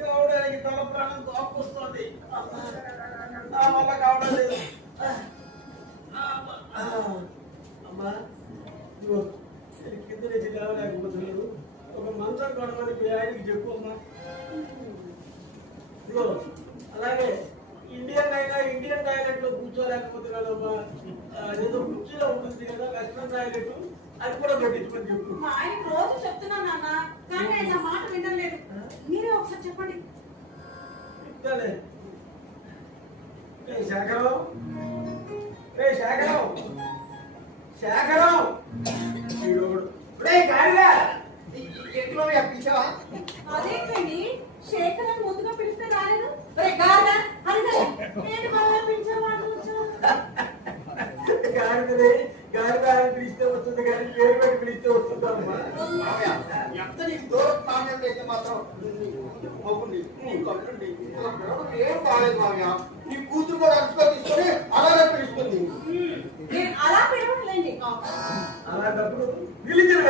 కావడానికి తల ప్రాణం తోపుకొస్తుంది నా వల్ల కావడం లేదు. అమ్మా ఇదిగో నేను కింద నుంచి లేవలేకపోతున్నాను ఒక మంచం కొనమని మీ ఆయనకి చెప్పు అమ్మా. ఇదిగో అలాగే ఇండియన్ అయినా ఇండియన్ టాయిలెట్లో కూర్చోలేకపోతున్నాను అమ్మా అదేదో కుర్చీలో ఉంటుంది కదా వెస్ట్రన్ టాయిలెట్. అది కూడా పెట్టించుకొని చెప్పు. ఆయన రోజు చెప్తున్నాను నాన్న కానీ ఆయన నా మాట వినలేదు. మీరే ఒకసారి చెప్పండి. చెప్తాలే ఏ శేఖరం ఏ ఎట్లో పిలిచావా అదేంటండి? శేఖర్ అని ముద్దుగా పిలిస్తే రాలేదు? రే గార్డా హరిగా నేను మళ్ళా పిలిచేవాడు పిలిస్తే వస్తుంది కానీ పేరు పెట్టి పిలిస్తే వస్తుందా ఎంత నీకు దూరం మామయ్య అయితే మాత్రం? మొగ్గుండి కట్టుండి ఏం బాగాలేదు మామయ్య. నీ కూతురు కూడా అరుచుకో తీసుకొని అలాగే పిలుస్తుంది. అలా పిలవట్లేండి అలాంటప్పుడు పిలిచిన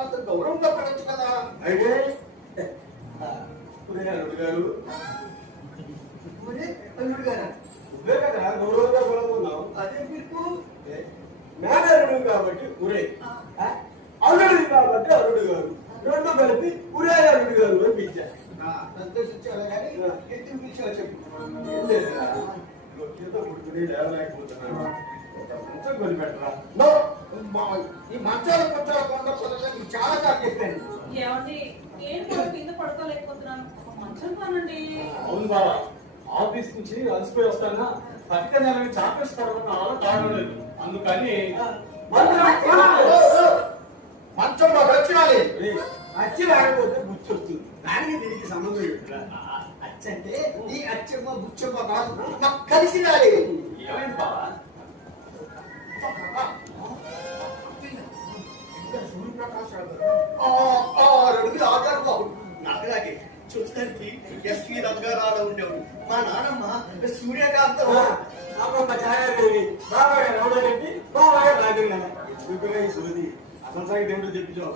అంత గౌరవంగా పిలవచ్చు కదా. అయితే ఉదయాలుడు గారు. అల్లుడు గారా? నువ్వే కదా గౌరవంగా కొనుక్కున్నావు. అదే పిలుపు మేనరుడు కాబట్టి ఉరే అల్లుడు కాబట్టి అల్లుడు గారు. రెండు కలిపి ఉరే అల్లుడు గారు అని పిలిచారు. ఆ, సంతోషించాలి కానీ ఎందుకు పిలిచావు చెప్పు. ఏం లేదురా, ఇదిగో కింద పడుకుని లేవలేకపోతున్నాను. ఒక మంచం కొనిపెట్టరా. నో, మామయ్య, ఈ మంచాల కొంచాల కొండ పొదలు నీకు చాలా సార్లు చెప్పాను. ఏమండి నేను కూడా కింద పడుకోలేకపోతున్నాను. మంచం కానండి. అవును బాబా ఆఫీస్ నుంచి అలసిపోయి వస్తానా? పట్టిక నెలని చాక్లెట్స్ పడకుండా కావడం లేదు. అందుకని మంచం మాకు వచ్చినాలి. అచ్చి రాకపోతే బుచ్చి వస్తుంది దానికి దీనికి సంబంధం అచ్చంటే ఈ అచ్చమ్మ బుచ్చమ్మ కాదు నాకు కలిసి రాలి నాకులాగే చూస్తానికి ఎస్వి రంగారావు ఉండేవాడు. మా నాన్నమ్మ సూర్యకాంతం అమ్మమ్మ ఛాయాదేవి. రాజంగా ఇప్పుడు ఈ సుమతి. అసలు సంగతి ఏంటో చెప్పించావు